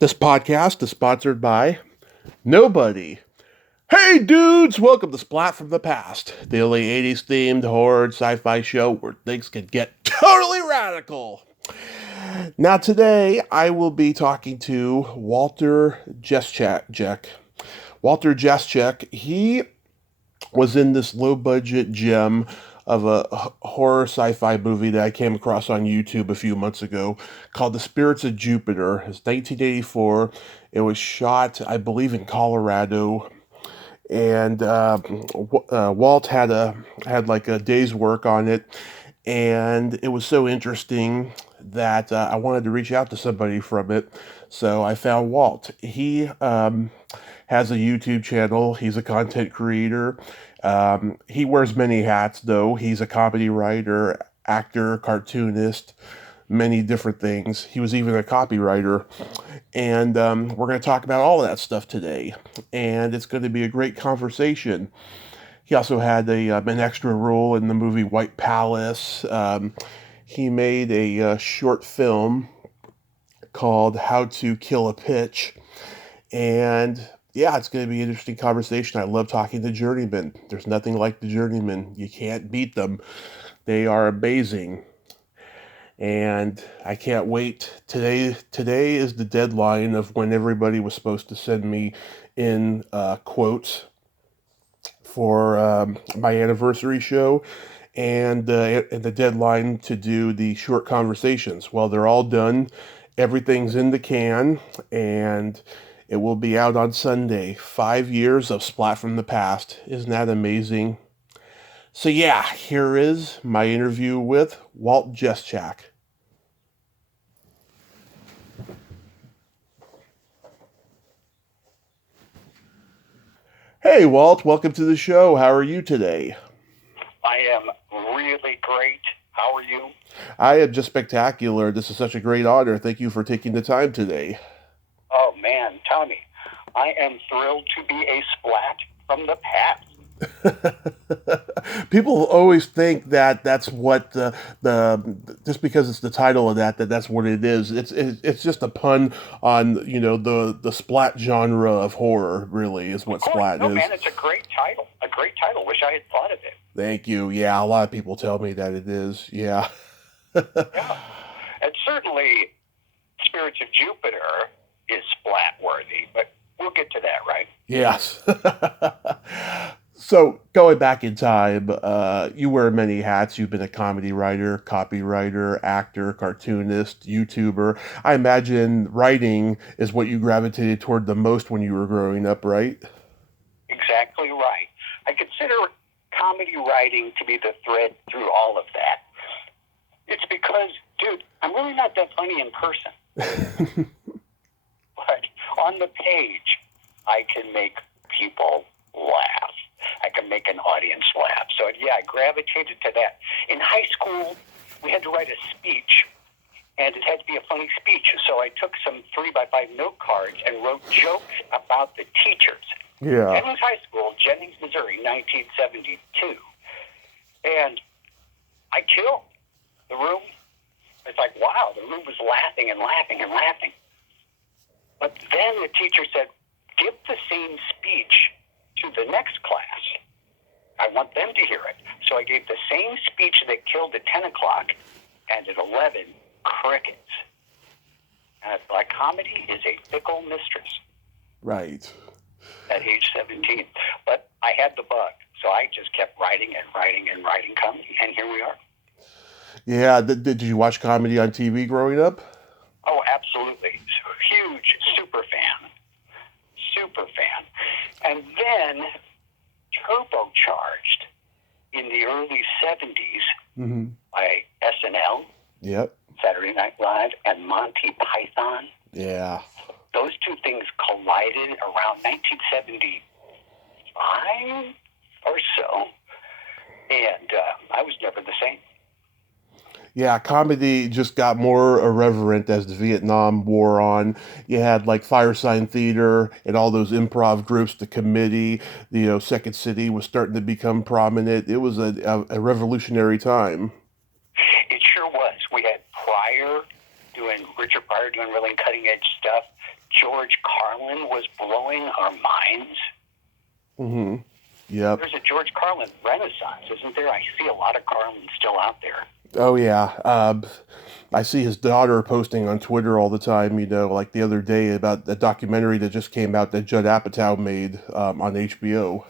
This podcast is sponsored by nobody. Hey dudes, welcome to Splat from the Past, the only 80s themed horror and sci-fi show where things can get totally radical. Now today I will be talking to Walter Jaschek. Walter Jaschek, he was in this low-budget gem of a horror sci-fi movie that I came across on YouTube a few months ago called The Spirits of Jupiter. It's 1984. It was shot, I believe, in Colorado, and Walt had like a day's work on it, and it was so interesting that I wanted to reach out to somebody from it. So I found Walt. He has a YouTube channel. He's a content creator. He wears many hats, though. He's a comedy writer, actor, cartoonist, many different things. He was even a copywriter. And we're going to talk about all of that stuff today. And it's going to be a great conversation. He also had an extra role in the movie White Palace. He made a short film called How to Kill a Pitch. And yeah, it's going to be an interesting conversation. I love talking to journeymen. There's nothing like the journeymen. You can't beat them. They are amazing. And I can't wait. Today is the deadline of when everybody was supposed to send me in quotes for my anniversary show, and the deadline to do the short conversations. Well, they're all done. Everything's in the can, and it will be out on Sunday. 5 years of Splat from the Past. Isn't that amazing? So yeah, here is my interview with Walt Jaschek. Hey Walt, welcome to the show. How are you today? I am really great. How are you? I am just spectacular. This is such a great honor. Thank you for taking the time today. Oh man, Tommy, I am thrilled to be a splat from the past. People always think that that's what the just because it's the title of that's what it is. It's just a pun on the splat genre of horror. Really, is Of what course, splat no is. man, it's a great title. A great title. Wish I had thought of it. Thank you. Yeah, a lot of people tell me that it is. Yeah. Yeah, and certainly, Spirits of Jupiter is splat worthy, but we'll get to that, right? Yes. So going back in time, you wear many hats. You've been a comedy writer, copywriter, actor, cartoonist, YouTuber. I imagine writing is what you gravitated toward the most when you were growing up, right? Exactly right. I consider comedy writing to be the thread through all of that. It's because, dude, I'm really not that funny in person. But on the page, I can make people laugh. I can make an audience laugh. So, yeah, I gravitated to that. In high school, we had to write a speech, and it had to be a funny speech. So I took some 3x5 note cards and wrote jokes about the teachers. Yeah. Jennings High School, Jennings, Missouri, 1972. And I killed the room. It's like, wow, the room was laughing and laughing and laughing. But then the teacher said, give the same speech to the next class. I want them to hear it. So I gave the same speech that killed at 10 o'clock, and at 11, crickets. And it's like, comedy is a fickle mistress. Right. At age 17. But I had the bug, so I just kept writing and writing and writing comedy, and here we are. Yeah. Did you watch comedy on TV growing up? Oh, absolutely. Huge super fan. Super fan. And then turbocharged in the early 70s by SNL, Yep. Saturday Night Live, and Monty Python. Yeah. Those two things collided around 1975 or so, and I was never the same. Yeah, comedy just got more irreverent as the Vietnam War on. You had like Firesign Theater and all those improv groups, the Committee, Second City was starting to become prominent. It was a revolutionary time. It sure was. We had Richard Pryor doing really cutting edge stuff. George Carlin was blowing our minds. Mm-hmm. Yep. There's a George Carlin renaissance, isn't there? I see a lot of Carlin still out there. Oh yeah. I see his daughter posting on Twitter all the time, like the other day about the documentary that just came out that Judd Apatow made on HBO.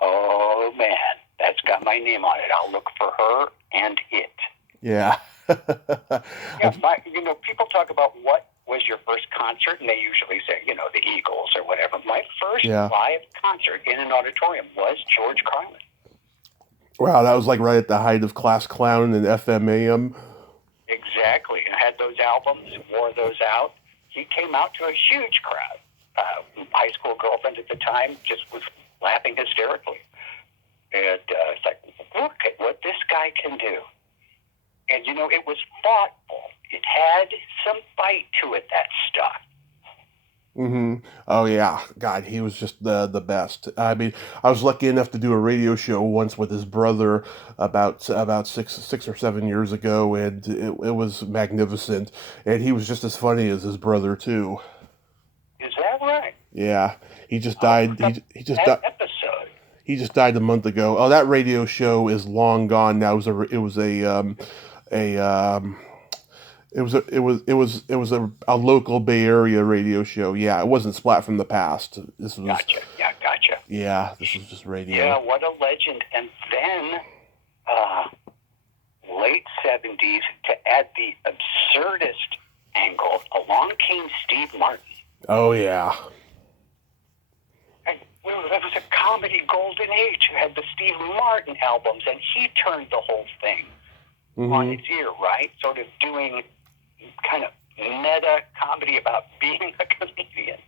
Oh, man, that's got my name on it. I'll look for her and it. Yeah. Yeah, people talk about what was your first concert, and they usually say, the Eagles or whatever. My first live concert in an auditorium was George Carlin. Wow, that was like right at the height of Class Clown and FMAM. Exactly. I had those albums, wore those out. He came out to a huge crowd. High school girlfriend at the time just was laughing hysterically. And it's like, look at what this guy can do. And, it was thoughtful. It had some bite to it, that stuff. Mm-hmm. Oh, yeah. God, he was just the best. I mean, I was lucky enough to do a radio show once with his brother about 6 or 7 years ago, and it was magnificent. And he was just as funny as his brother, too. Is that right? Yeah. He just died. He just died. Episode. He just died a month ago. Oh, that radio show is long gone now. It was a local Bay Area radio show. Yeah, it wasn't Splat from the Past. This was Gotcha. Yeah, gotcha. Yeah, this was just radio. Yeah, what a legend. And then late 70s, to add the absurdist angle, along came Steve Martin. Oh yeah. That was a comedy golden age. You had the Steve Martin albums, and he turned the whole thing on its ear, right? Sort of doing kind of meta comedy about being a comedian.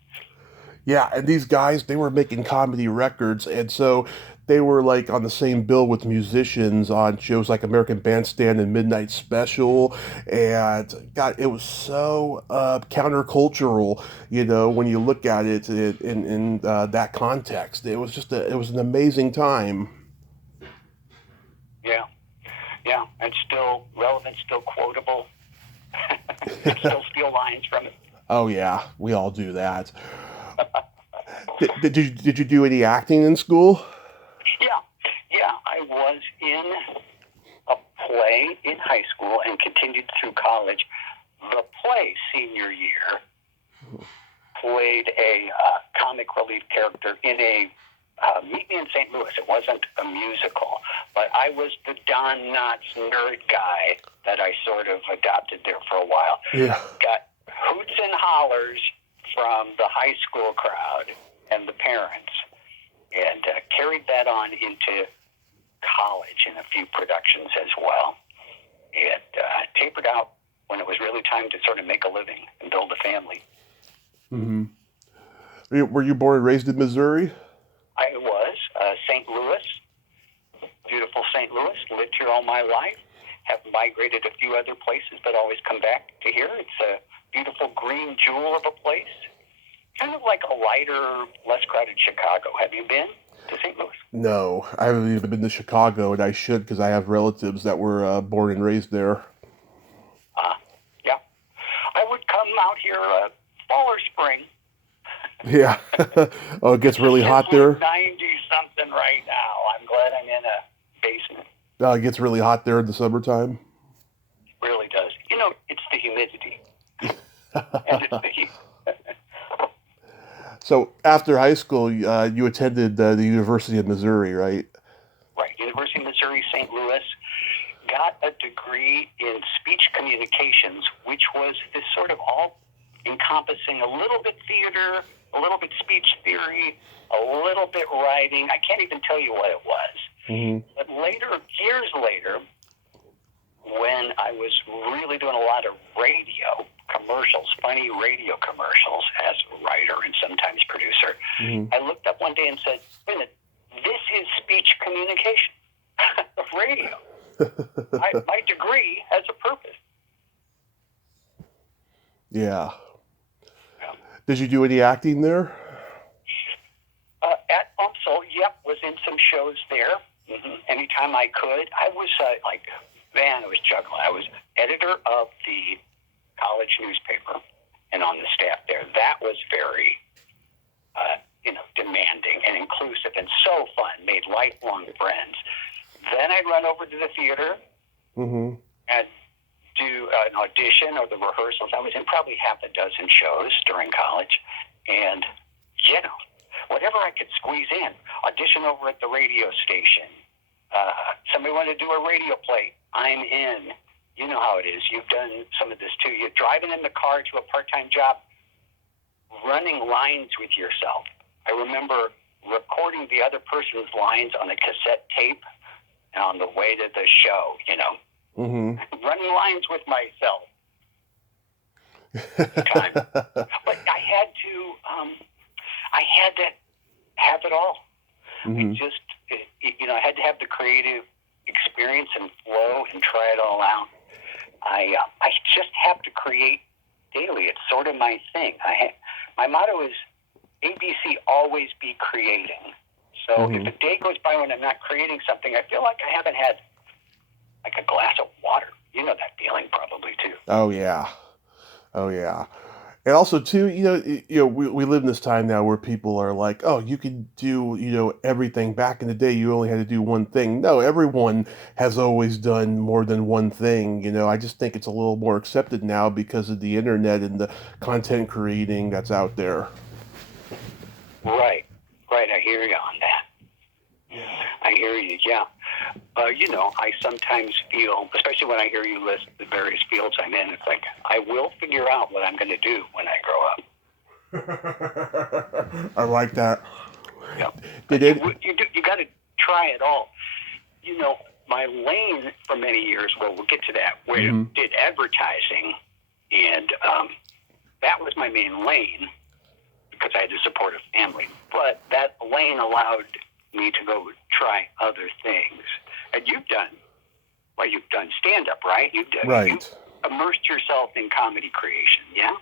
Yeah, and these guys, they were making comedy records, and so they were like on the same bill with musicians on shows like American Bandstand and Midnight Special, and God, it was so countercultural, when you look at it in that context. It was an amazing time. Yeah, and still relevant, still quotable. Still steal lines from it. Oh yeah, we all do that. Did you do any acting in school? Yeah, I was in a play in high school and continued through college. The play senior year played a comic relief character in a Meet Me in St. Louis. It wasn't a musical, but I was the Don Knotts nerd guy that I sort of adopted there for a while. Yeah. Got hoots and hollers from the high school crowd and the parents, and carried that on into college in a few productions as well. It tapered out when it was really time to sort of make a living and build a family. Mm-hmm. Were you born and raised in Missouri? I was. St. Louis, beautiful St. Louis, lived here all my life, have migrated a few other places, but always come back to here. It's a beautiful green jewel of a place, kind of like a lighter, less crowded Chicago. Have you been to St. Louis? No, I haven't even been to Chicago, and I should because I have relatives that were born and raised there. Yeah. I would come out here fall or spring. Yeah. Oh, it gets really hot there? 90-something right now. I'm glad I'm in a basement. It gets really hot there in the summertime? It really does. It's the humidity. And it's the heat. So after high school, you attended the University of Missouri, right? Right. University of Missouri, St. Louis. Got a degree in speech communications, which was this sort of all-encompassing, a little bit theater, a little bit speech theory, a little bit writing. I can't even tell you what it was. Mm-hmm. But years later, when I was really doing a lot of radio commercials, funny radio commercials as a writer and sometimes producer, I looked up one day and said, wait a minute, this is speech communication. Radio. My degree has a purpose. Yeah. Did you do any acting there? At UMSL, was in some shows there. Anytime I could. I was I was juggling. I was editor of the college newspaper, and on the staff there. That was very, demanding and inclusive and so fun, made lifelong friends. Then I'd run over to the theater and do an audition or the rehearsals. I was in probably half a dozen shows during college, and, whatever I could squeeze in. Audition over at the radio station. Somebody wanted to do a radio play. I'm in. You know how it is. You've done some of this too. You're driving in the car to a part-time job, running lines with yourself. I remember recording the other person's lines on a cassette tape and on the way to the show, running lines with myself. Time. But I had to have it all. I had to have the creative experience and flow and try it all out. I just have to create daily. It's sort of my thing. My motto is ABC, always be creating. So if a day goes by when I'm not creating something, I feel like I haven't had like a glass of water. You know that feeling probably too. Oh yeah. And also too, we live in this time now where people are like, oh, you can do, everything. Back in the day, you only had to do one thing. No, everyone has always done more than one thing. I just think it's a little more accepted now because of the internet and the content creating that's out there. Right. I hear you on that. Yeah. I hear you, yeah. I sometimes feel, especially when I hear you list the various fields I'm in, it's like, I will figure out what I'm going to do when I grow up. I like that. Yeah. You got to try it all. My lane for many years, we'll get to that, where I did advertising, and that was my main lane because I had to support a family. But that lane allowed me to go try other things. And you've done stand-up, right? You've immersed yourself in comedy creation, yeah?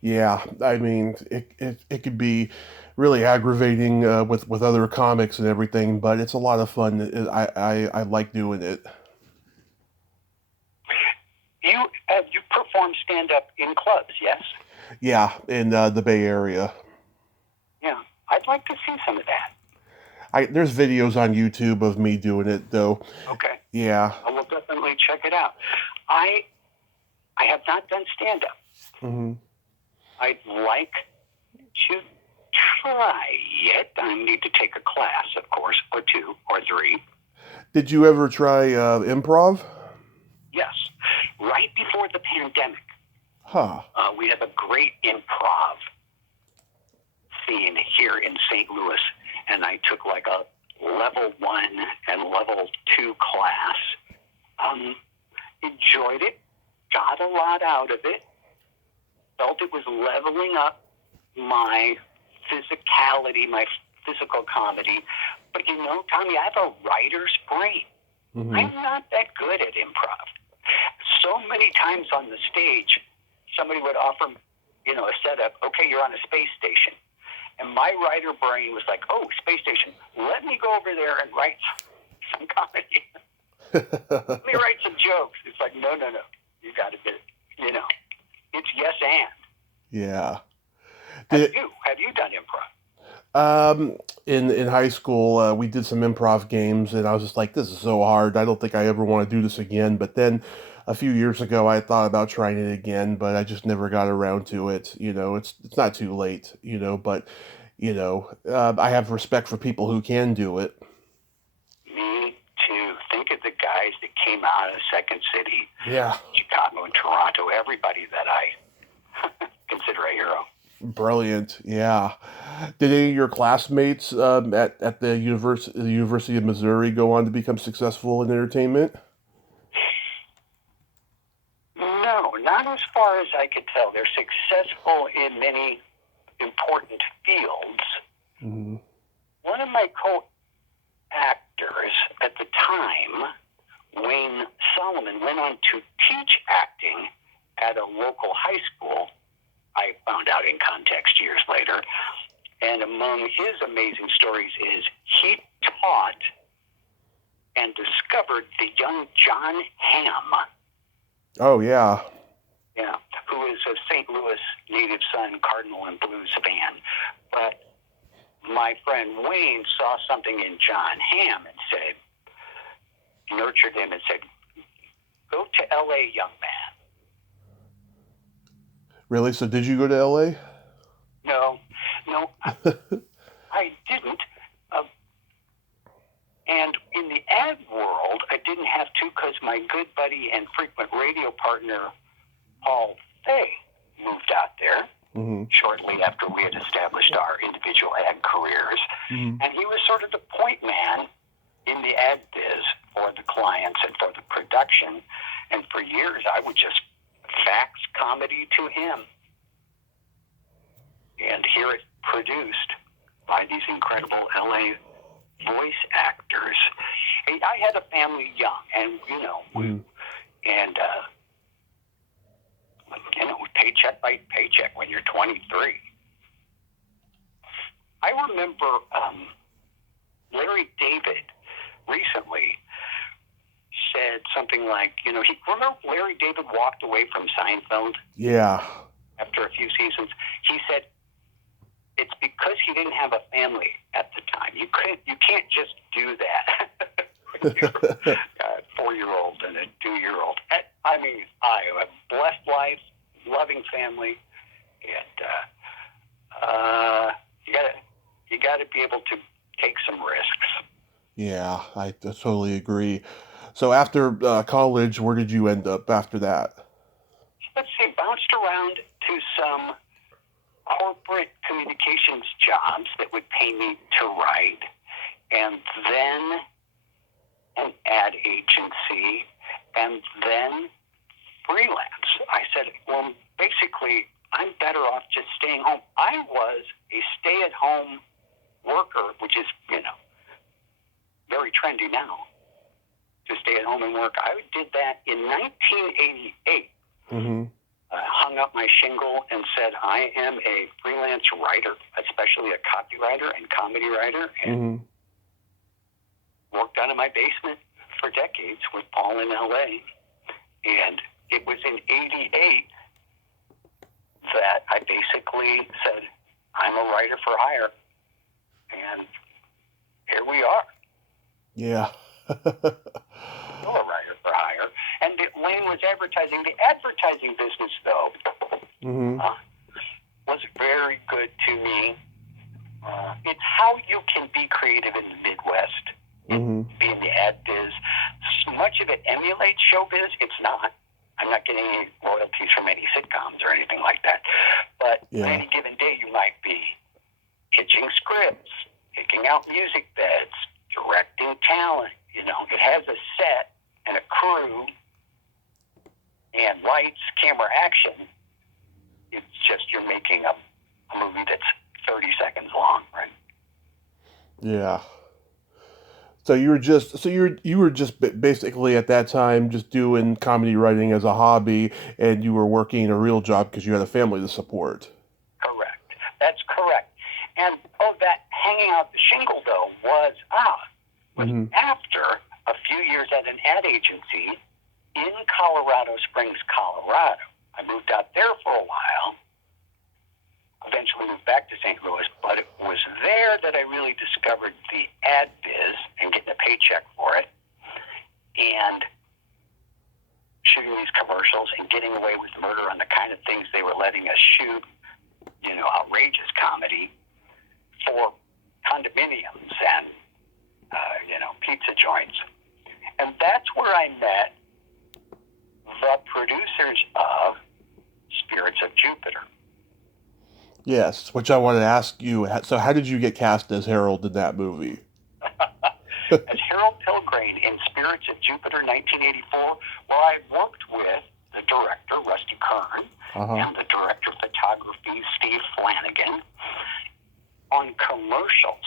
Yeah, I mean, it could be really aggravating with other comics and everything, but it's a lot of fun. I like doing it. You perform stand-up in clubs, yes? Yeah, in the Bay Area. Yeah, I'd like to see some of that. There's videos on YouTube of me doing it, though. Okay. Yeah. I will definitely check it out. I have not done stand-up. I'd like to try it. I need to take a class, of course, or 2 or 3. Did you ever try improv? Yes. Right before the pandemic. Huh. We have a great improv scene here in St. Louis, and I took like a level 1 and level 2 class. Enjoyed it, got a lot out of it, felt it was leveling up my physicality, my physical comedy. But Tommy, I have a writer's brain. I'm not that good at improv. So many times on the stage, somebody would offer, a setup. Okay, you're on a space station. And my writer brain was like, oh, space station, let me go over there and write some comedy. Let me write some jokes. It's like, no. You got to get it. It's yes and. Yeah. Have you done improv? In high school, we did some improv games, and I was just like, this is so hard. I don't think I ever want to do this again. But then a few years ago, I thought about trying it again, but I just never got around to it. It's not too late, but, I have respect for people who can do it. Me too. Think of the guys that came out of Second City, yeah, Chicago and Toronto, everybody that I consider a hero. Brilliant, yeah. Did any of your classmates at the University of Missouri go on to become successful in entertainment? No, not as far as I could tell. They're successful in many important fields. One of my co-actors at the time, Wayne Solomon, went on to teach acting at a local high school. I found out in context years later. And among his amazing stories is he taught and discovered the young John Hamm. Oh, yeah. Yeah, who is a St. Louis native son, Cardinal and Blues fan. But my friend Wayne saw something in John Hamm and said, nurtured him and said, go to L.A., young man. Really? So did you go to L.A.? No, I didn't. And in the ad world, I didn't have to because my good buddy and frequent radio partner, Paul Fay, moved out there shortly after we had established our individual ad careers. And he was sort of the point man in the ad biz for the clients and for the production. And for years, I would just fax comedy to him and hear it produced by these incredible LA voice actors. I had a family young, and paycheck by paycheck when you're 23. I remember Larry David recently said something like, remember Larry David walked away from Seinfeld? Yeah. After a few seasons, he said, it's because he didn't have a family at the time. You can't just do that. A 4-year-old and a 2-year-old. I have a blessed life, loving family, and you got to be able to take some risks. Yeah, I totally agree. So after college, where did you end up after that? Let's see, bounced around to some corporate communications jobs that would pay me to write, and then an ad agency, and then freelance. I said, well, basically, I'm better off just staying home. I was a stay-at-home worker, which is, very trendy now, to stay at home and work. I did that in 1988. Hung up my shingle and said, I am a freelance writer, especially a copywriter and comedy writer, and worked out of my basement for decades with Paul in L.A. And it was in 88 that I basically said, I'm a writer for hire. And here we are. Yeah. Still a writer for hire. And Lane was advertising. The advertising business, though, was very good to me. It's how you can be creative in the Midwest, be in the ad biz. Much of it emulates showbiz. It's not. I'm not getting any royalties from any sitcoms or anything like that. But on any given day, you might be pitching scripts, picking out music beds, directing talent. It has a set and a crew and lights, camera, action. It's just you're making a movie that's 30 seconds long, right? Yeah. So you were just basically at that time just doing comedy writing as a hobby, and you were working a real job because you had a family to support. Correct. That's correct. And that hanging out the shingle though was after a few years at an ad agency in Colorado Springs, Colorado. I moved out there for a while. Eventually moved back to St. Louis, but it was there that I really discovered the ad biz and getting a paycheck for it, and shooting these commercials and getting away with murder on the kind of things they were letting us shoot, outrageous comedy for condominiums and, pizza joints. And that's where I met the producers of Spirits of Jupiter. Yes, which I wanted to ask you. So how did you get cast as Harold in that movie? As Harold Pilgrain in Spirits of Jupiter 1984, where I worked with the director, Rusty Kern, and the director of photography, Steve Flanagan, on commercials.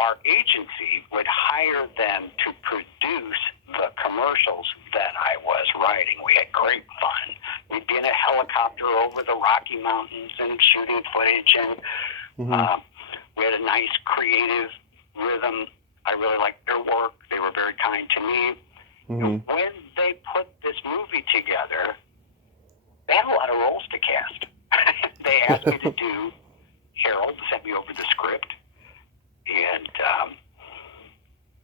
Our agency would hire them to produce the commercials that I was writing. We had great fun. We'd be in a helicopter over the Rocky Mountains and shooting footage, and we had a nice creative rhythm. I really liked their work. They were very kind to me. And when they put this movie together, they had a lot of roles to cast. They asked me to do Harold, sent me over the script, and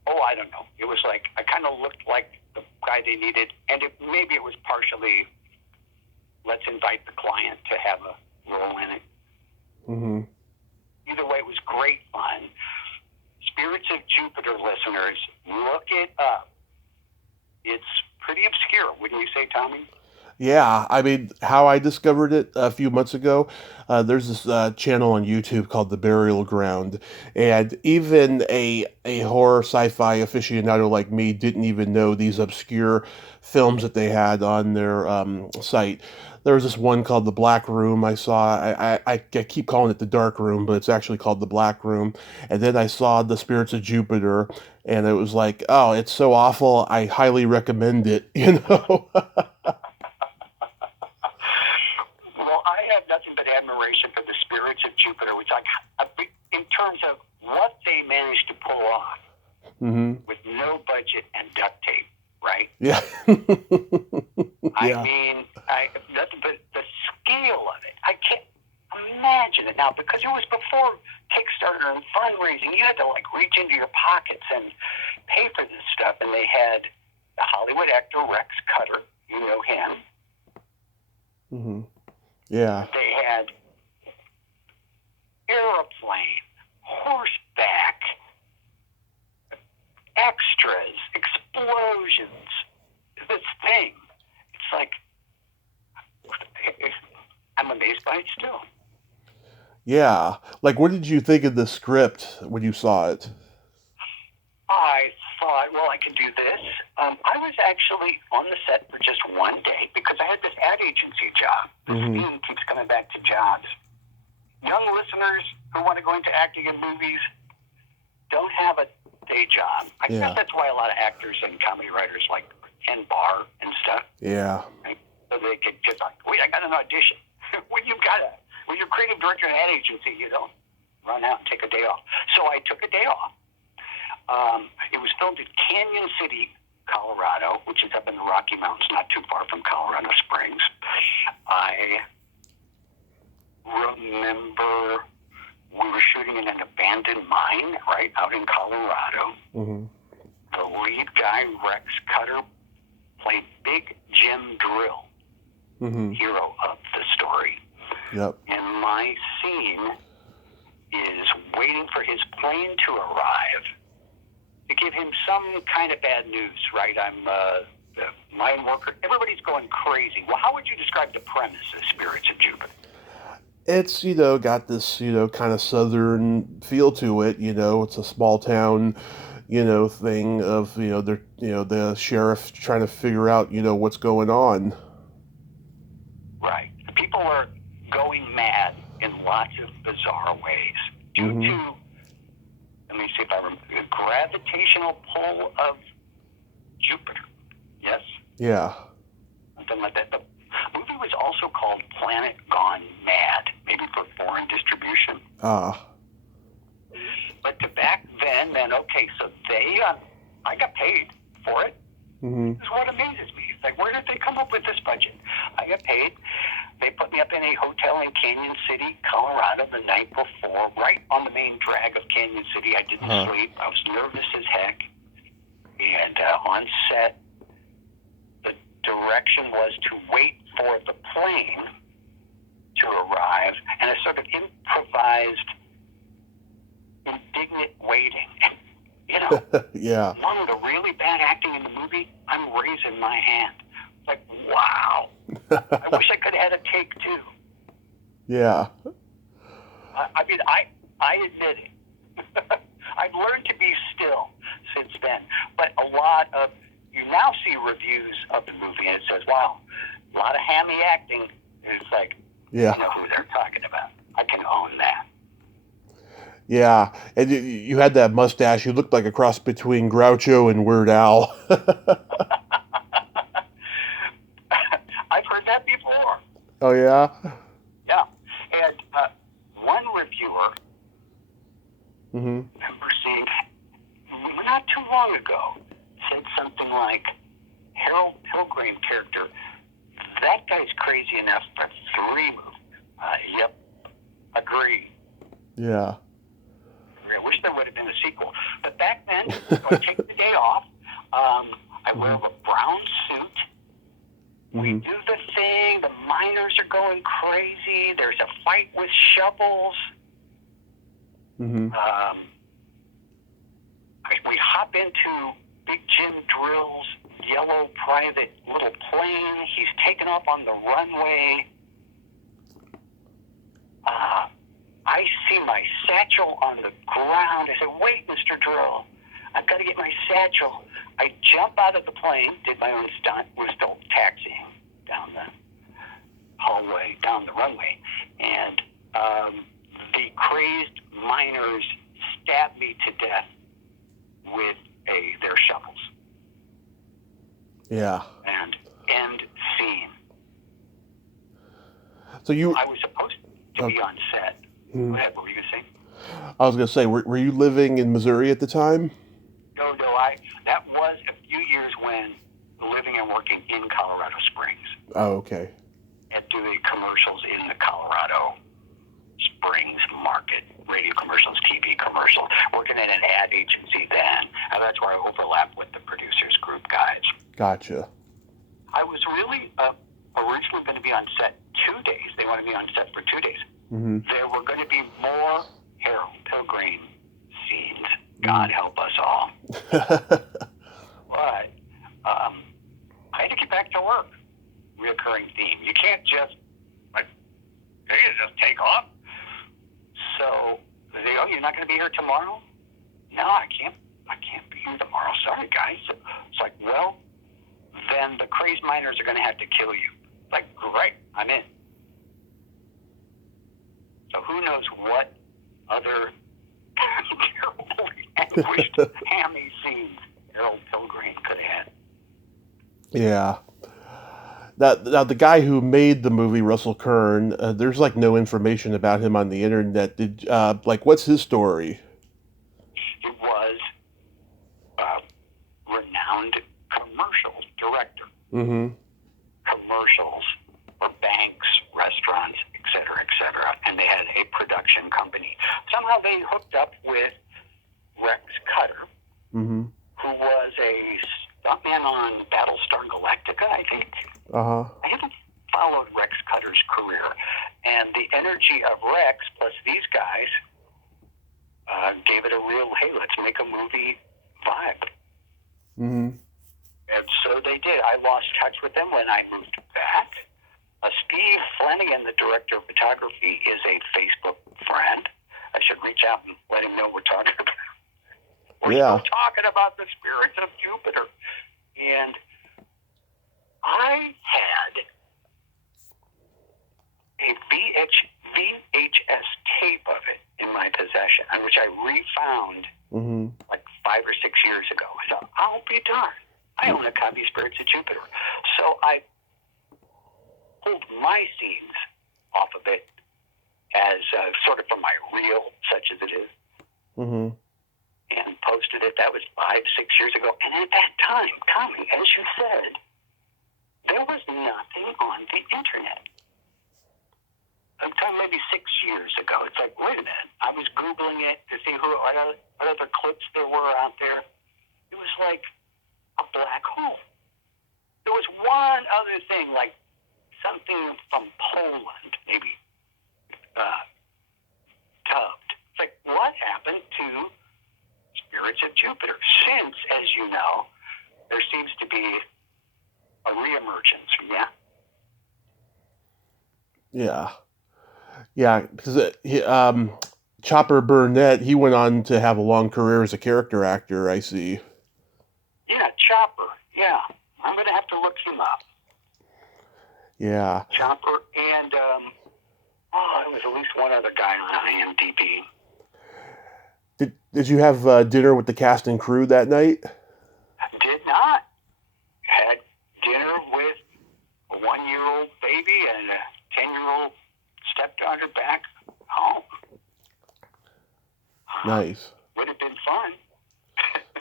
I don't know. It was like I kind of looked like the guy they needed, and maybe it was partially let's invite the client to have a role in it. Mm-hmm. Either way, it was great fun. Spirits of Jupiter listeners, look it up. It's pretty obscure, wouldn't you say, Tommy? Yeah, I mean, how I discovered it a few months ago, there's this channel on YouTube called The Burial Ground, and even a horror sci-fi aficionado like me didn't even know these obscure films that they had on their site. There was this one called The Black Room I saw. I keep calling it The Dark Room, but it's actually called The Black Room. And then I saw The Spirits of Jupiter, and it was like, oh, it's so awful. I highly recommend it, you know? Well, I have nothing but admiration for the Spirits of Jupiter, which in terms of what they managed to pull off Mm-hmm. with no budget and duct tape, right? Yeah. I mean, nothing but the scale of it. I can't imagine it now because it was before Kickstarter and fundraising. You had to like reach into your pockets and pay for this stuff, and they had the Hollywood actor Rex Cutter. You know him. Mm-hmm. Yeah. They had airplane, horseback, extras, explosions. This thing. It's like, I'm amazed by it still. Yeah. Like, what did you think of the script when you saw it? I thought, well, I can do this. I was actually on the set for just one day because I had this ad agency job. This theme keeps coming back to jobs. Young listeners who want to go into acting in movies don't have a day job. I guess that's why a lot of actors and comedy writers like and bar and stuff. Yeah. Right? So they could just like, wait, I got an audition. when you're creative director in an ad agency, you don't run out and take a day off. So I took a day off. It was filmed in Canyon City, Colorado, which is up in the Rocky Mountains, not too far from Colorado Springs. I remember we were shooting in an abandoned mine right out in Colorado. Mm-hmm. The lead guy, Rex Cutter, played Big Jim Drill, hero of the story. Yep. And my scene is waiting for his plane to arrive to give him some kind of bad news, right? I'm the mine worker. Everybody's going crazy. Well, how would you describe the premise of Spirits of Jupiter? It's, got this, kind of southern feel to it, it's a small town, thing of, they're, the sheriff trying to figure out, what's going on. Right. People are going mad in lots of bizarre ways due to, let me see if I remember, the gravitational pull of Jupiter. Yes? Yeah. Something like that. The movie was also called Planet Gone Mad, maybe for foreign distribution. Ah. But to back then, okay, so I got paid for it. This is what amazes me. It's like, where did they come up with this budget? I got paid. They put me up in a hotel in Canyon City, Colorado, the night before, right on the main drag of Canyon City. I didn't sleep. I was nervous as heck. And on set, the direction was to wait for the plane to arrive, and a sort of improvised, indignant waiting. Yeah. Among the really bad acting in the movie, I'm raising my hand. Like, wow. I wish I could have had a take two. Yeah. I mean, I admit it. I've learned to be still since then. But you now see reviews of the movie, and it says, wow, a lot of hammy acting. It's like, Yeah. I know who they're talking about. I can own that. Yeah, and you had that mustache. You looked like a cross between Groucho and Weird Al. I've heard that before. Oh, yeah? Yeah. And one reviewer, Mm-hmm. I remember seeing, not too long ago, said something like, Harold Pilgrim character, that guy's crazy enough Yeah. I wish there would have been a sequel. But back then, so I take the day off. I wear a brown suit. We do the thing. The miners are going crazy. There's a fight with shovels. We hop into Big Jim Drill's yellow private little plane. He's taken off on the runway. I see my satchel on the ground. I said, "Wait, Mr. Drill, I've got to get my satchel." I jump out of the plane, did my own stunt. We're still taxiing down the hallway, down the runway, and the crazed miners stabbed me to death with their shovels. Yeah. And end scene. So I was supposed to be on set. What were you going to say? I was going to say, were you living in Missouri at the time? No, that was a few years when living and working in Colorado Springs. Oh, okay. At doing commercials in the Colorado Springs market, radio commercials, TV commercials, working at an ad agency then. And that's where I overlapped with the producers group guys. Gotcha. I was really originally going to be on set 2 days. They wanted me on set for 2 days. There were going to be more Harold Pilgrim scenes. God help us all. But I had to get back to work. Reoccurring theme. You can't just take off. So they say, "Oh, you're not going to be here tomorrow?" "No, I can't be here tomorrow. Sorry, guys." It's like, well, then the crazed miners are going to have to kill you. Like, great, I'm in. So who knows what other terribly anguished, hammy scenes Harold Pilgrim could have had. Yeah. Now, the guy who made the movie, Russell Kern, there's like no information about him on the internet. What's his story? He was a renowned commercial director. Commercials for banks, restaurants, et cetera, and they had a production company. Somehow they hooked up with Rex Cutter, who was a stuntman on Battlestar Galactica, I think. I haven't followed Rex Cutter's career, and the energy of Rex plus these guys gave it a real, hey, let's make a movie vibe. And so they did. I lost touch with them when I moved back. Steve Flanagan, the director of photography, is a Facebook friend. I should reach out and let him know we're talking about. We're still talking about the spirits of Jupiter. And I had a VHS tape of it in my possession, which I refound like 5 or 6 years ago. So I'll be darned. I own a copy of Spirits of Jupiter. So I pulled my scenes off of it as sort of from my reel, such as it is, and posted it. That was 5, 6 years ago. And at that time, Tommy, as you said, there was nothing on the internet. Sometime maybe 6 years ago. It's like, wait a minute. I was Googling it to see what other clips there were out there. It was like a black hole. There was one other thing, like something from Poland, maybe dubbed. It's like, what happened to Spirits of Jupiter? Since, as you know, there seems to be a reemergence, Yeah, because Chopper Burnett, he went on to have a long career as a character actor, I see. Yeah, Chopper, yeah. I'm going to have to look him up. Yeah. Chopper and, there was at least one other guy on IMDb. Did you have dinner with the cast and crew that night? Did not. Had dinner with a 1-year-old baby and a 10-year-old stepdaughter back home. Nice. Would have been fun.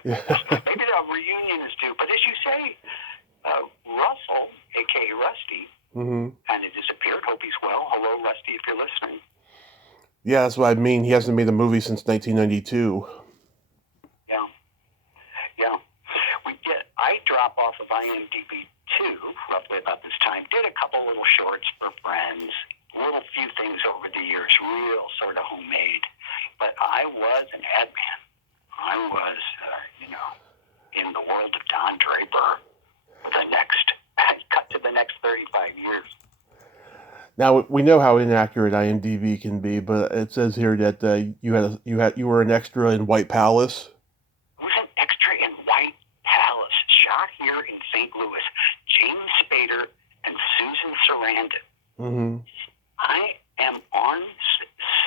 Maybe a reunion is due. But as you say, Russell, a.k.a. Rusty, kind of disappeared. Hope he's well. Hello, Rusty, if you're listening. Yeah, that's what I mean. He hasn't made a movie since 1992. Yeah, yeah. I drop off of IMDb too, roughly about this time. Did a couple little shorts for friends, little few things over the years, real sort of homemade. But I was an ad man. I was, in the world of Don Draper for cut to the next 35 years. Now we know how inaccurate IMDb can be, but it says here that you were an extra in White Palace. I was an extra in White Palace, shot here in St. Louis. James Spader and Susan Sarandon. Mm-hmm. I am on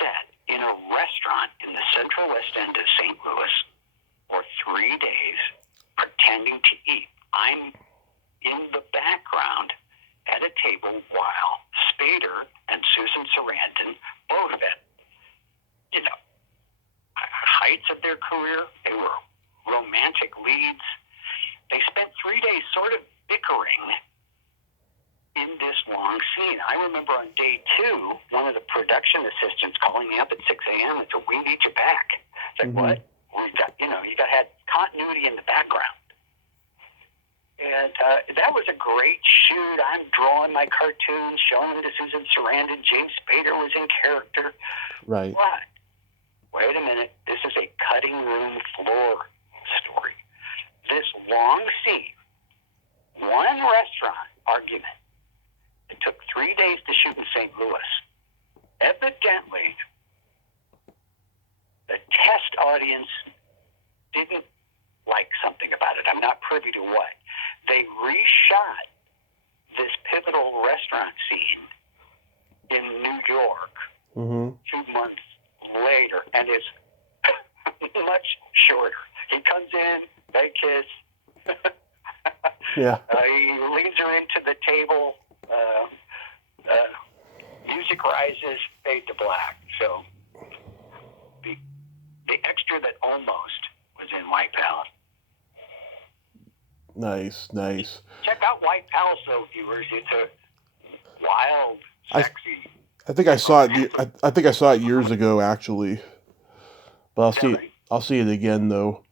set in a restaurant in the Central West End of St. Louis for 3 days, pretending to eat. I'm in the background at a table while Spader and Susan Sarandon, both at, heights of their career, they were romantic leads. They spent 3 days sort of bickering in this long scene. I remember on day 2, one of the production assistants calling me up at 6 a.m. and said, "We need you back." It's like, what? Well, you got to have continuity in the background. And that was a great shoot. I'm drawing my cartoons, showing them to Susan Sarandon. James Spader was in character. Right. But, wait a minute, this is a cutting room floor story. This long scene, one restaurant argument, it took 3 days to shoot in St. Louis. Evidently, the test audience didn't like something about it. I'm not privy to what. They reshot this pivotal restaurant scene in New York 2 months later, and it's much shorter. He comes in, they kiss. Yeah. He leads her into the table. Music rises, fade to black. So the extra that almost was in White Palace. Nice. Check out White Palace, though, viewers. It's a wild, sexy. I think I saw it. I think I saw it years ago, actually. But I'll see it again though.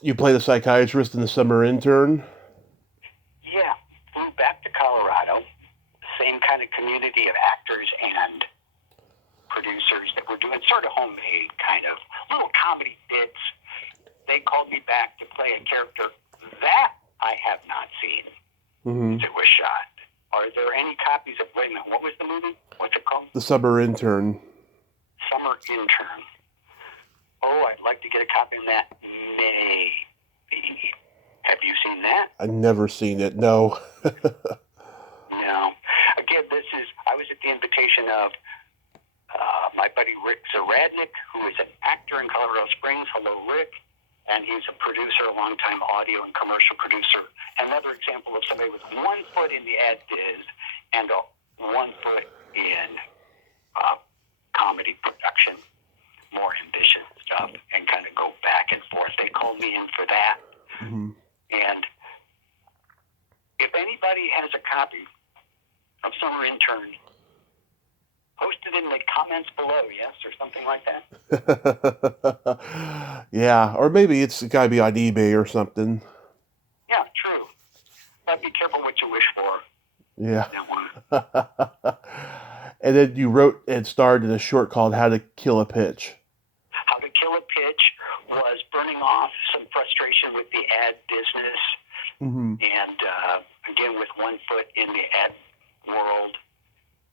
You play the psychiatrist in The Summer Intern. Yeah, flew back to Colorado. Same kind of community of actors and producers that were doing sort of homemade kind of little comedy bits. They called me back to play a character that I have not seen. It was shot. Are there any copies of, wait a minute, what was the movie? What's it called? The Summer Intern. Summer Intern. Oh, I'd like to get a copy of that. Maybe. Have you seen that? I've never seen it, no. No. Again, I was at the invitation of my buddy Rick Zaradnik, who is an actor in Colorado Springs. Hello, Rick. And he's a producer, a longtime audio and commercial producer. Another example of somebody with 1 foot in the ad biz and 1 foot in comedy production, more ambitious stuff, and kind of go back and forth. They called me in for that. And if anybody has a copy of Summer Intern, post it in the comments below, yes, or something like that. Yeah, or maybe it's got to be on eBay or something. Yeah, true. But be careful what you wish for. Yeah. And then you wrote and starred in a short called How to Kill a Pitch. How to Kill a Pitch was burning off some frustration with the ad business. And again, with 1 foot in the ad world,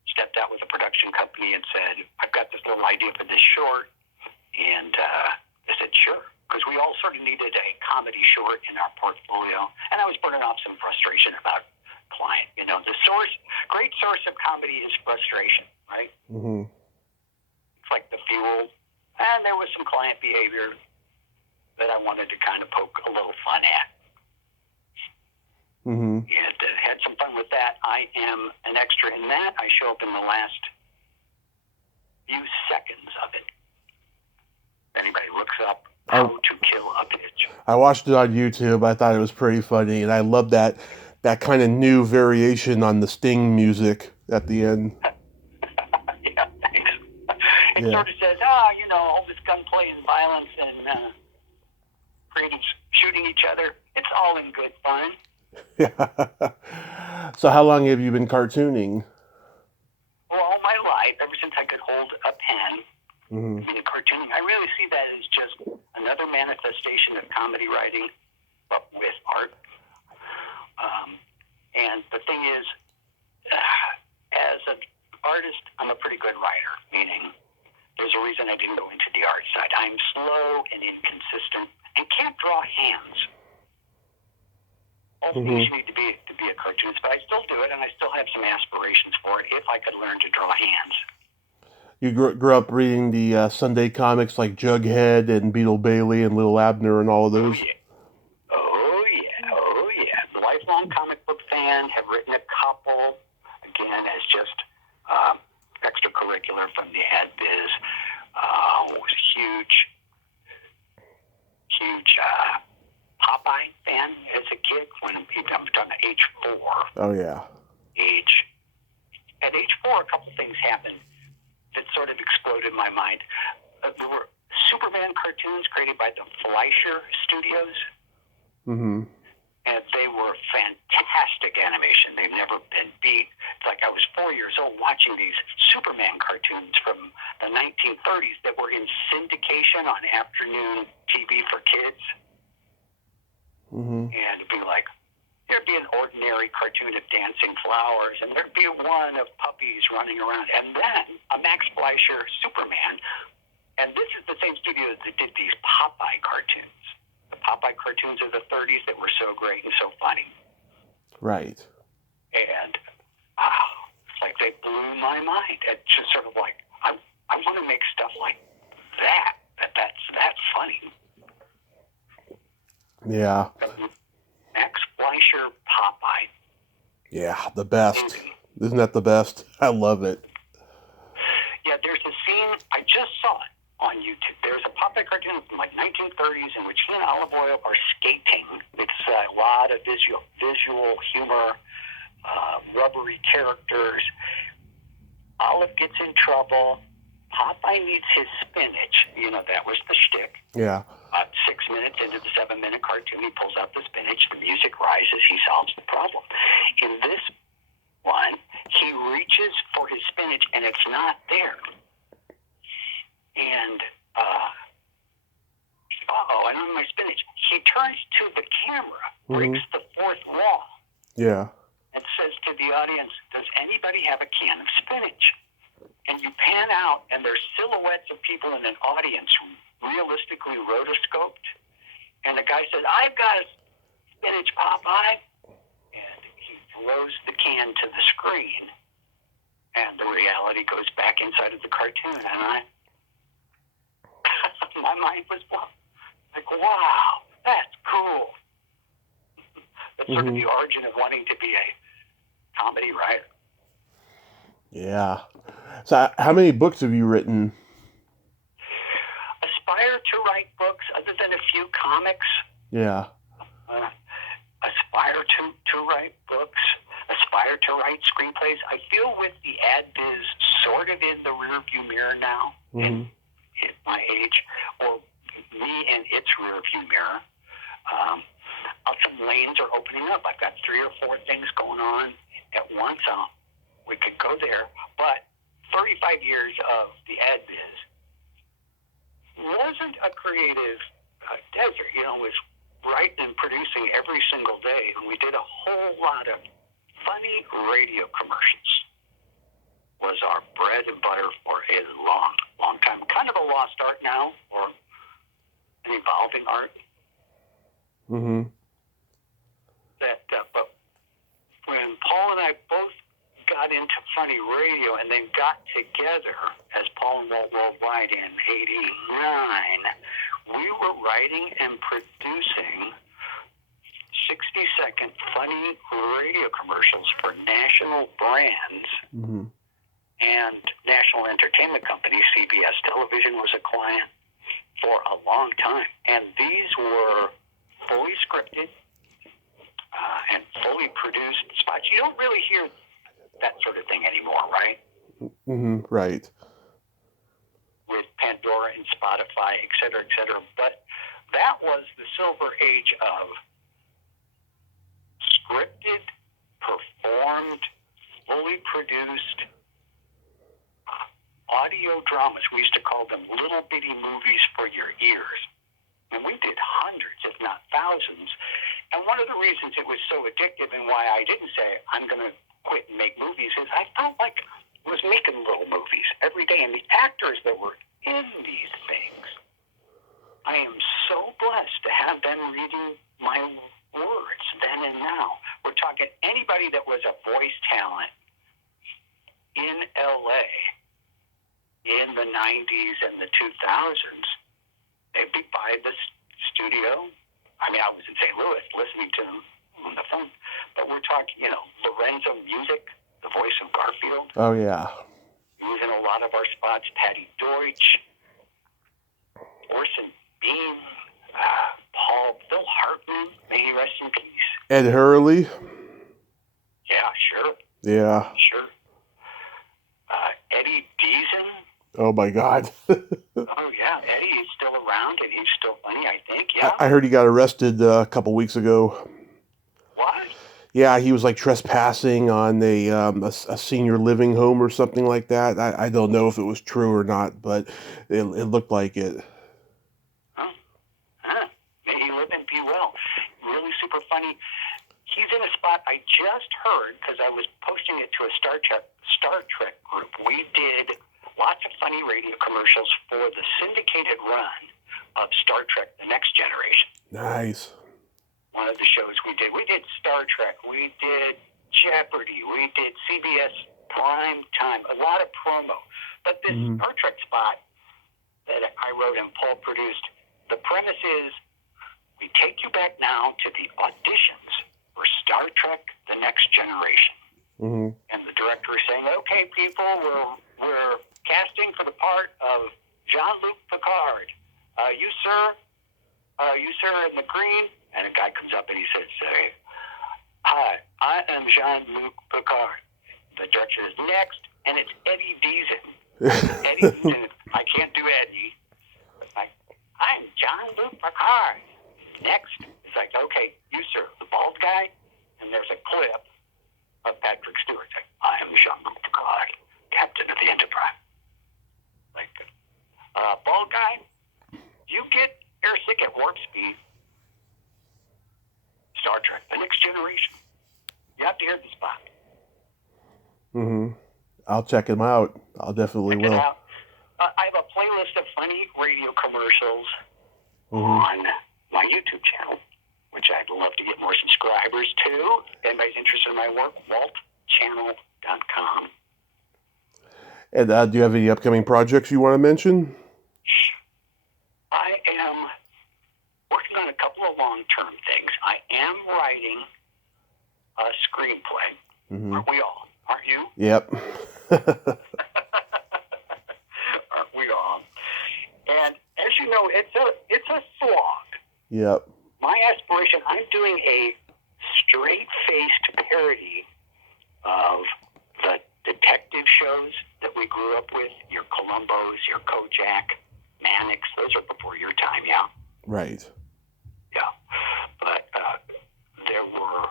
stepped out with a production company and said, I've got this little idea for this short. And I said, sure, because we all sort of needed a comedy short in our portfolio. And I was burning off some frustration about client. Great source of comedy is frustration, right? It's like the fuel. And there was some client behavior that I wanted to kind of poke a little fun at. And had some fun with that. I am an extra in that. I show up in the last few seconds of it. If anybody looks up How to Kill a Pitch. I watched it on YouTube. I thought it was pretty funny, and I love that kind of new variation on the Sting music at the end. Yeah, thanks. It Yeah. sort of says, all this gunplay and violence and creatives shooting each other, it's all in good fun. Yeah. So how long have you been cartooning? Well, all my life, ever since I could hold a pen, Mm-hmm. in cartooning, I really see that as just another manifestation of comedy writing, but with art. And the thing is, as an artist, I'm a pretty good writer, meaning there's a reason I didn't go into the art side. I'm slow and inconsistent and can't draw hands. All things you need to be a cartoonist, but I still do it, and I still have some aspirations for it if I could learn to draw hands. You grew up reading the Sunday comics like Jughead and Beetle Bailey and Little Abner and all of those? Oh, yeah. The lifelong comic book fan, have written a couple, again, as just extracurricular from the ad biz. Was a huge Popeye fan as a kid when I'm talking age 4. Oh, yeah. At age 4, a couple things happened that sort of exploded my mind. There were Superman cartoons created by the Fleischer Studios. Mm-hmm. And they were fantastic animation. They've never been beat. It's like I was 4 years old watching these Superman cartoons from the 1930s that were in syndication on afternoon TV for kids. Mm-hmm. And it'd be like, there'd be an ordinary cartoon of dancing flowers, and there'd be one of puppies running around. And then a Max Fleischer Superman. And this is the same studio that did these Popeye cartoons. The Popeye cartoons of the 30s that were so great and so funny. Right. And it's like they blew my mind. It's just sort of like, I want to make stuff like that's funny. Yeah. Max Fleischer Popeye. Yeah, the best. Isn't that the best? I love it. Yeah, there's a scene, I just saw it on YouTube. There's a Popeye cartoon from like 1930s in which he and Olive Oyl are skating. It's a lot of visual humor, rubbery characters. Olive gets in trouble. Popeye needs his spinach. That was the shtick. Yeah. 6 minutes into the 7-minute cartoon, he pulls out the spinach. The music rises. He solves the problem. In this one, he reaches for his spinach, and it's not there. And, I don't have my spinach. He turns to the camera, breaks the fourth wall, Yeah. and says to the audience, does anybody have a can of spinach? And you pan out, and there's silhouettes of people in an audience realistically rotoscoped. And the guy said, I've got a spinach, Popeye. And he throws the can to the screen, and the reality goes back inside of the cartoon. And my mind was blown. Like, wow, that's cool. That's sort of the origin of wanting to be a comedy writer. Yeah. So how many books have you written? Aspire to write books other than a few comics. Yeah. Aspire to write books. Aspire to write screenplays. I feel with the ad biz sort of in the rearview mirror now, at my age, or me and its rearview mirror. Some lanes are opening up. I've got 3 or 4 things going on at once. We could go there, but 35 years of the ad biz wasn't a creative desert. It was writing and producing every single day, and we did a whole lot of funny radio commercials. Was our bread and butter for a long, long time. Kind of a lost art now, or an evolving art. Mm-hmm. But when Paul and I both got into funny radio and then got together as Paul and Walt Worldwide in '89, we were writing and producing 60-second funny radio commercials for national brands and national entertainment companies. CBS Television was a client for a long time. And these were fully scripted and fully produced spots. You don't really hear that sort of thing anymore, right? Right. and Spotify, et cetera, et cetera. But that was the silver age of scripted, performed, fully produced audio dramas. We used to call them little bitty movies for your ears. And we did hundreds, if not thousands. And one of the reasons it was so addictive and why I didn't say I'm going to quit and make movies is I felt like I was making little movies every day. And the actors that were in these things, I am so blessed to have them reading my words then and now. We're talking anybody that was a voice talent in LA in the 90s and the 2000s, they'd be by the studio. I mean, I was in St. Louis listening to them on the phone, but we're talking, Lorenzo Music, the voice of Garfield. Oh, yeah. He was in a lot of our spots. Patty Deutsch, Orson Bean, Phil Hartman, may he rest in peace. Ed Hurley. Yeah, sure. Yeah. Sure. Eddie Deason. Oh, my God. Oh, yeah. Eddie is still around, and he's still funny, I think. Yeah. I heard he got arrested a couple weeks ago. What? Yeah, he was like trespassing on a senior living home or something like that. I don't know if it was true or not, but it looked like it. May he live and be well. Really super funny. He's in a spot I just heard because I was posting it to a Star Trek group. We did lots of funny radio commercials for the syndicated run of Star Trek: The Next Generation. Nice. One of the shows we did. We did Star Trek. We did Jeopardy. We did CBS Prime Time. A lot of promo. But this Star Trek spot that I wrote and Paul produced, the premise is we take you back now to the auditions for Star Trek: The Next Generation. Mm-hmm. And the director is saying, okay, people, we're casting for the part of Jean-Luc Picard. You, sir, in the green. And a guy comes up and he says, hi, I am Jean-Luc Picard. The director is next, and it's Eddie Deason. Eddie Deason, I can't do Eddie. It's like, I'm Jean-Luc Picard. Next, it's like, okay, you, sir, the bald guy. And there's a clip of Patrick Stewart saying, I am Jean-Luc Picard, captain of the Enterprise. Like, bald guy, you get airsick at warp speed. Star Trek: The Next Generation. You have to hear the spot. Mm-hmm. I'll check him out. I'll definitely will. I have a playlist of funny radio commercials on my YouTube channel, which I'd love to get more subscribers to. If anybody's interested in my work, waltchannel.com. And do you have any upcoming projects you want to mention? I am working on a couple of long-term things. I am writing a screenplay. Mm-hmm. Aren't we all? Aren't you? Yep. Aren't we all? And as you know, it's a slog. Yep. My aspiration, I'm doing a straight-faced parody of the detective shows that we grew up with, your Columbos, your Kojak, Mannix. Those are before your time, yeah? Right. Yeah. But there were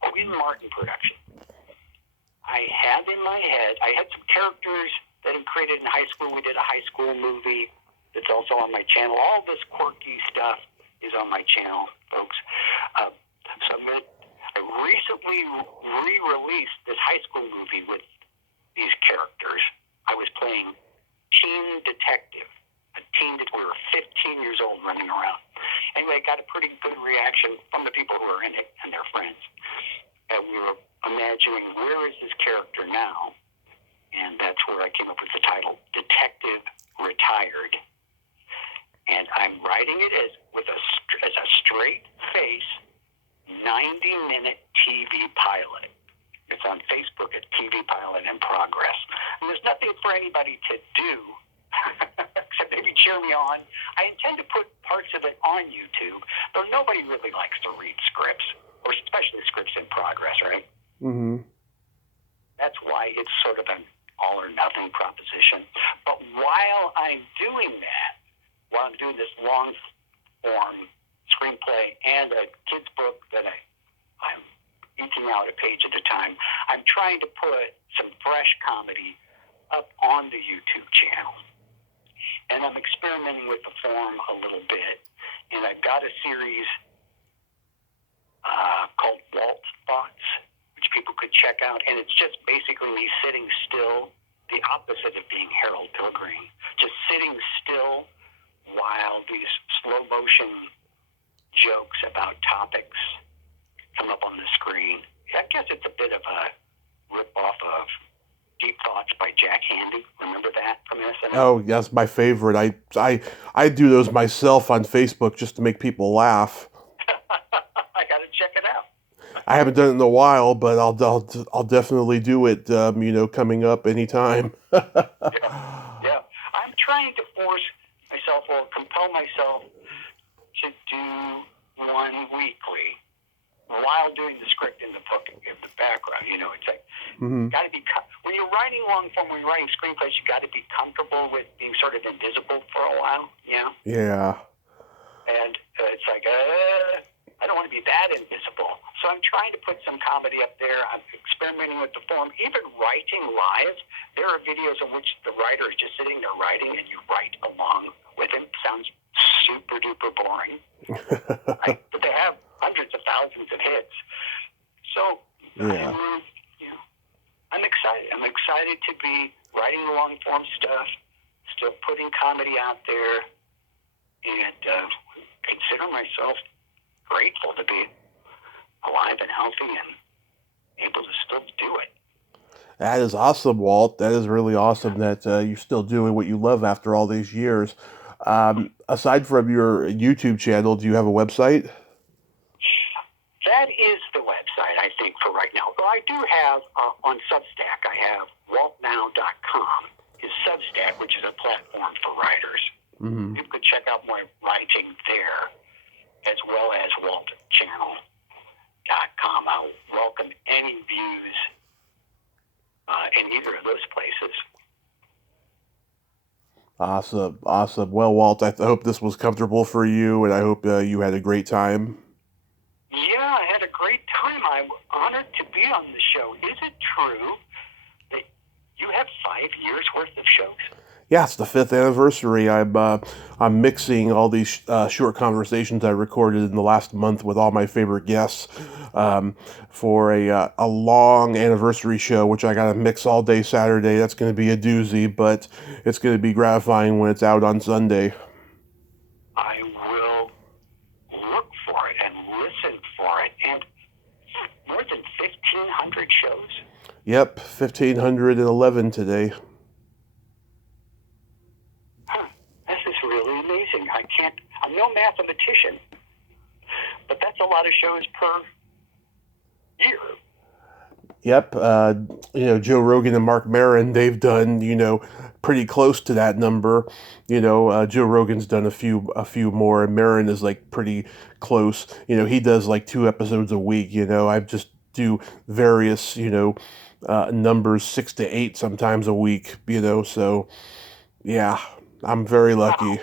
Queen Martin productions. I had in my head, I had some characters that I created in high school. We did a high school movie that's also on my channel. All this quirky stuff is on my channel, folks. So I recently re-released this high school movie with these characters. I was playing teen detective, we were 15 years old running around. Anyway, I got a pretty good reaction from the people who were in it and their friends. And we were imagining, where is this character now? And that's where I came up with the title, Detective Retired. And I'm writing it as a straight-face, 90-minute TV pilot. It's on Facebook at TV Pilot in Progress. And there's nothing for anybody to do except maybe cheer me on. I intend to put parts of it on YouTube, though nobody really likes to read scripts, or especially scripts in progress, right? Mm-hmm. That's why it's sort of an all-or-nothing proposition. But while I I'm doing that, while I'm doing this long form screenplay and a kid's book that I'm eking out a page at a time, I'm trying to put some fresh comedy up on the YouTube channel. And I'm experimenting with the form a little bit. And I've got a series called Walt Thoughts, which people could check out. And it's just basically me sitting still, the opposite of being Harold Pilgrim, just sitting still while these slow motion jokes about topics come up on the screen. I guess it's a bit of a rip-off of Deep Thoughts by Jack Handy. Remember that from SNL? Oh, yes, my favorite. I do those myself on Facebook just to make people laugh. I got to check it out. I haven't done it in a while, but I'll definitely do it. Coming up anytime. Yeah. I'm trying to force myself or compel myself to do one weekly while doing the script in the book in the background. It's like, got to be, when you're writing long form, when you're writing screenplays, you got to be comfortable with being sort of invisible for a while, Yeah. And it's like, I don't want to be that invisible. So I'm trying to put some comedy up there. I'm experimenting with the form. Even writing live, there are videos in which the writer is just sitting there writing and you write along with him. Sounds super duper boring. But they have hundreds of thousands of hits. So Yeah. I'm excited. I'm excited to be writing the long form stuff, still putting comedy out there, and consider myself grateful to be alive and healthy and able to still do it. That is awesome, Walt. That is really awesome that you're still doing what you love after all these years. Aside from your YouTube channel, do you have a website? That is the website, I think, for right now. Though I do have, on Substack, I have waltnow.com, is Substack, which is a platform for writers. Mm-hmm. You could check out my writing there, as well as waltchannel.com. I'll welcome any views in either of those places. Awesome. Well, Walt, I hope this was comfortable for you, and I hope you had a great time. Yeah, I had a great time. I'm honored to be on the show. Is it true that you have 5 years worth of shows? Yeah, it's the 5th anniversary. I'm mixing all these short conversations I recorded in the last month with all my favorite guests for a long anniversary show, which I got to mix all day Saturday. That's going to be a doozy, but it's going to be gratifying when it's out on Sunday. I will look for it and listen for it. And more than 1,500 shows? Yep, 1,511 today. This is really amazing. I'm no mathematician, but that's a lot of shows per year. Yep. Joe Rogan and Mark Maron, they've done, pretty close to that number. Joe Rogan's done a few more, and Maron is like pretty close. He does like 2 episodes a week. I just do various, numbers 6 to 8 sometimes a week. So yeah, I'm very lucky. Wow.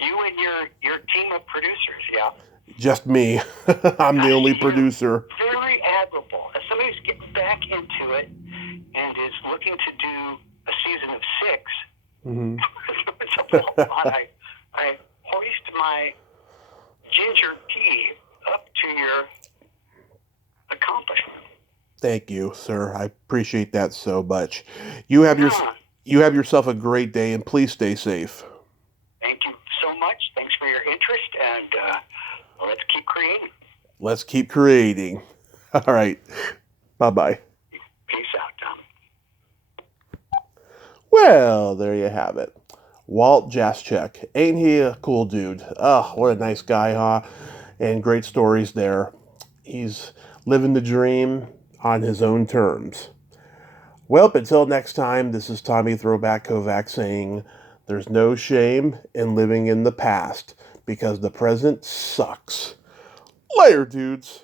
You and your team of producers, yeah. Just me. I'm the only producer. Very admirable. If somebody's getting back into it and is looking to do a season of 6, mm-hmm. I hoist my ginger tea up to your accomplishment. Thank you, sir. I appreciate that so much. You have yourself a great day, and please stay safe. Thank you so much. Thanks for your interest, and let's keep creating. Let's keep creating. All right. Bye-bye. Peace out, Tom. Well, there you have it. Walt Jaschek. Ain't he a cool dude? Oh, what a nice guy, huh? And great stories there. He's living the dream on his own terms. Well, until next time, this is Tommy Throwback Kovac saying, there's no shame in living in the past because the present sucks. Later, dudes.